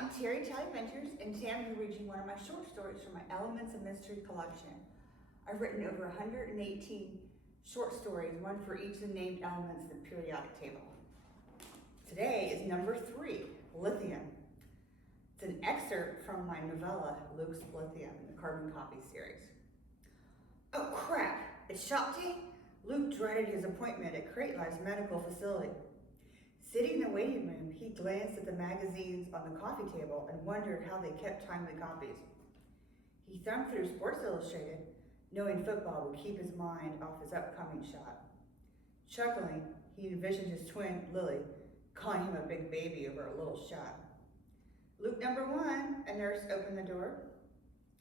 I'm TerriTalleyVenters, and today I'm reading one of my short stories from my Elements of Mystery collection. I've written over 118 short stories, one for each of the named elements in the periodic table. Today is number 3, Lithium. It's an excerpt from my novella, Luke's Lithium, in the Carbon Copy series. Oh crap, it's shop day? Luke dreaded his appointment at TerriTalley's medical facility. Sitting in the waiting room, he glanced at the magazines on the coffee table and wondered how they kept timely copies. He thumbed through Sports Illustrated, knowing football would keep his mind off his upcoming shot. Chuckling, he envisioned his twin, Lily, calling him a big baby over a little shot. Luke number 1, a nurse opened the door.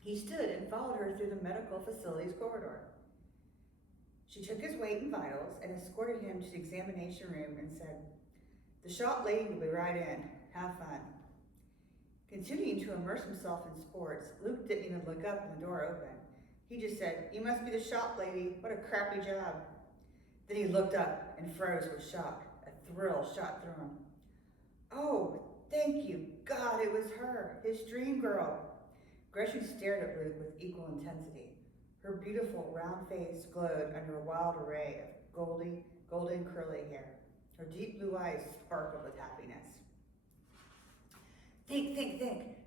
He stood and followed her through the medical facility's corridor. She took his weight and vitals and escorted him to the examination room and said, "The shop lady will be right in. Have fun." Continuing to immerse himself in sports, Luke didn't even look up when the door opened. He just said, "You must be the shop lady. What a crappy job." Then he looked up and froze with shock. A thrill shot through him. "Oh, thank you, God, it was her, his dream girl." Gretchen stared at Luke with equal intensity. Her beautiful round face glowed under a wild array of golden curly hair. Her deep blue eyes sparkled with happiness. Think.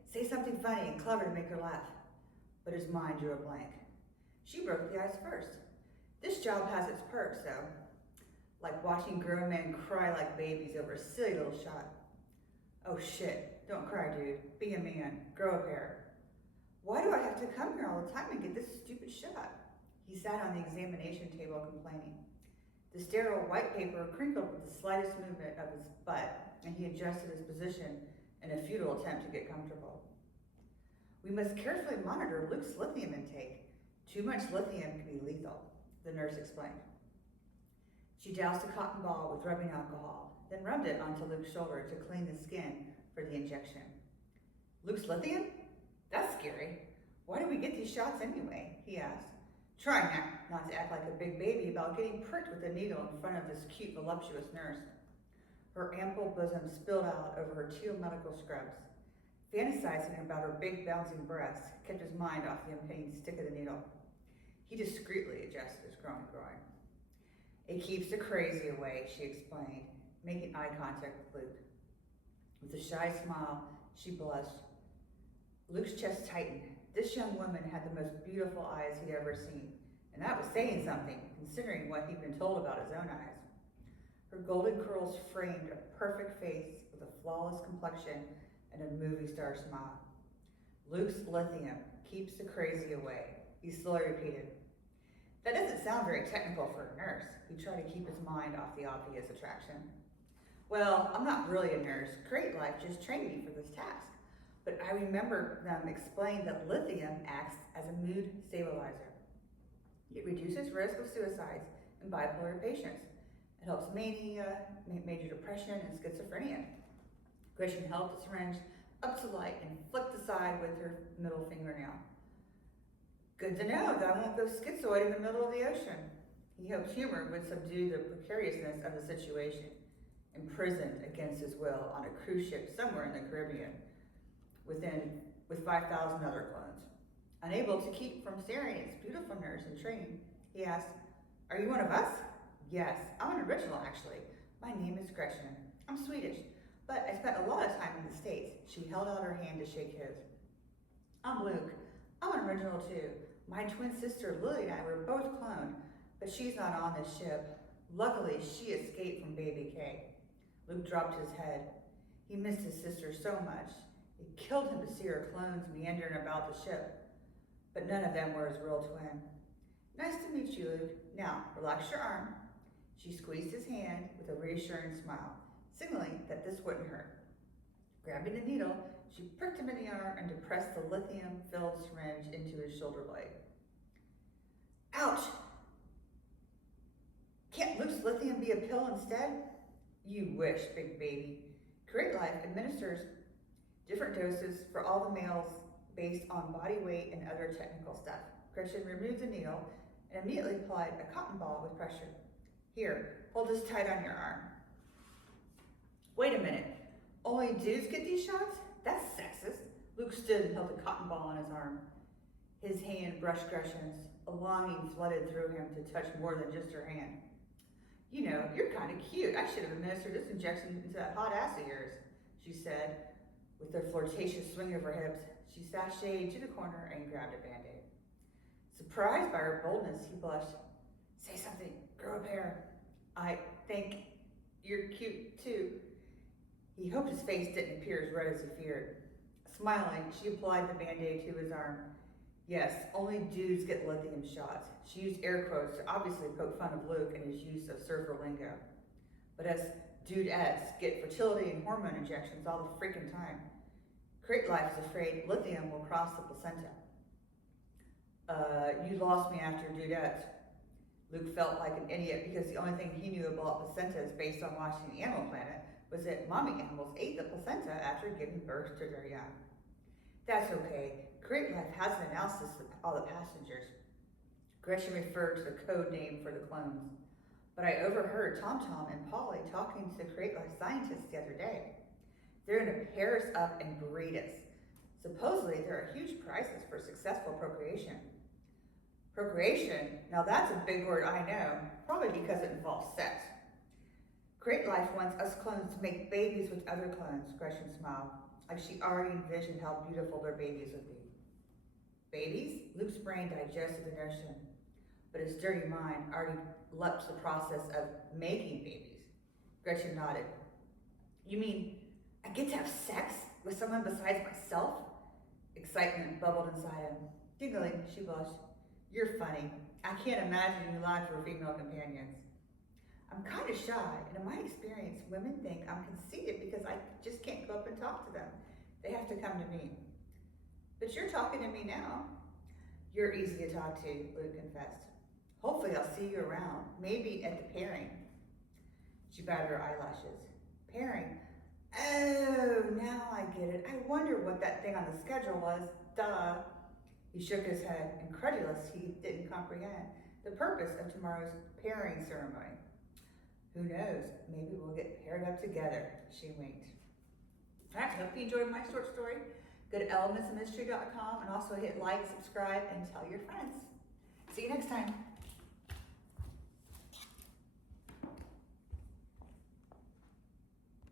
Say something funny and clever to make her laugh. But his mind drew a blank. She broke the ice first. This job has its perks, though. Like watching grown men cry like babies over a silly little shot. Oh shit, don't cry, dude. Be a man. Grow a pair. Why do I have to come here all the time and get this stupid shot? He sat on the examination table complaining. The sterile white paper crinkled with the slightest movement of his butt, and he adjusted his position in a futile attempt to get comfortable. We must carefully monitor Luke's lithium intake. Too much lithium can be lethal, the nurse explained. She doused a cotton ball with rubbing alcohol, then rubbed it onto Luke's shoulder to clean the skin for the injection. Luke's lithium? That's scary. Why do we get these shots anyway? He asked, trying not to act like a big baby about getting pricked with a needle in front of this cute, voluptuous nurse. Her ample bosom spilled out over her teal medical scrubs. Fantasizing about her big, bouncing breasts kept his mind off the impending stick of the needle. He discreetly adjusted his growing groin. It keeps the crazy away, she explained, making eye contact with Luke. With a shy smile, she blushed. Luke's chest tightened. This young woman had the most beautiful eyes he'd ever seen, and that was saying something, considering what he'd been told about his own eyes. Her golden curls framed a perfect face with a flawless complexion and a movie star smile. Luke's lithium keeps the crazy away, he slowly repeated. That doesn't sound very technical for a nurse. He tried to keep his mind off the obvious attraction. Well, I'm not really a nurse. TerriTalley just trained me for this task. But I remember them explain that lithium acts as a mood stabilizer. It reduces risk of suicides in bipolar patients. It helps mania, major depression, and schizophrenia. Gretchen held the syringe up to light and flicked aside with her middle fingernail. Good to know that I won't go schizoid in the middle of the ocean. He hoped humor would subdue the precariousness of the situation. Imprisoned against his will on a cruise ship somewhere in the Caribbean, with 5,000 other clones. Unable to keep from staring at his beautiful nurse in training, he asked, "Are you one of us?" "Yes, I'm an original actually. My name is Gretchen. I'm Swedish, but I spent a lot of time in the States." She held out her hand to shake his. "I'm Luke. I'm an original too. My twin sister Lily and I were both cloned, but she's not on this ship. Luckily, she escaped from Baby K." Luke dropped his head. He missed his sister so much. It killed him to see her clones meandering about the ship, but none of them were his real twin. "Nice to meet you, Luke. Now, relax your arm." She squeezed his hand with a reassuring smile, signaling that this wouldn't hurt. Grabbing the needle, she pricked him in the arm and depressed the lithium-filled syringe into his shoulder blade. Ouch! Can't Luke's lithium be a pill instead? You wish, big baby. TerriTalley administers different doses for all the males based on body weight and other technical stuff. Gretchen removed the needle and immediately applied a cotton ball with pressure. Here, hold this tight on your arm. Wait a minute, only dudes get these shots? That's sexist. Luke stood and held a cotton ball on his arm. His hand brushed Gretchen's. A longing flooded through him to touch more than just her hand. You know, you're kind of cute. I should have administered this injection into that hot ass of yours, she said. With her flirtatious swing of her hips, she sashayed to the corner and grabbed a Band-Aid. Surprised by her boldness, he blushed. Say something, grow a pair. I think you're cute too. He hoped his face didn't appear as red as he feared. Smiling, she applied the Band-Aid to his arm. Yes, only dudes get lithium shots. She used air quotes to obviously poke fun of Luke and his use of surfer lingo. But us dudettes get fertility and hormone injections all the freaking time. Crate Life is afraid lithium will cross the placenta. You lost me after dudettes. Luke felt like an idiot because the only thing he knew about placentas based on watching Animal Planet was that mommy animals ate the placenta after giving birth to their young. That's okay. Crate Life has an analysis of all the passengers. Gretchen referred to the code name for the clones. But I overheard Tom Tom and Polly talking to the Crate Life scientists the other day. They're going to pair us up and breed us. Supposedly, there are huge prizes for successful procreation. Procreation? Now that's a big word I know, probably because it involves sex. Crate Life wants us clones to make babies with other clones, Gretchen smiled, like she already envisioned how beautiful their babies would be. Babies? Luke's brain digested the notion, but his dirty mind already leapt the process of making babies. Gretchen nodded. You mean I get to have sex with someone besides myself? Excitement bubbled inside him. Giggling, she blushed. You're funny. I can't imagine you lying for female companions. I'm kind of shy, and in my experience, women think I'm conceited because I just can't go up and talk to them. They have to come to me. But you're talking to me now. You're easy to talk to, Luke confessed. Hopefully I'll see you around, maybe at the pairing. She batted her eyelashes. Pairing? Oh, now I get it. I wonder what that thing on the schedule was. Duh. He shook his head, incredulous he didn't comprehend the purpose of tomorrow's pairing ceremony. Who knows? Maybe we'll get paired up together, she winked. All right, hope you enjoyed my short story. Go to elementsofmystery.com and also hit like, subscribe, and tell your friends. See you next time.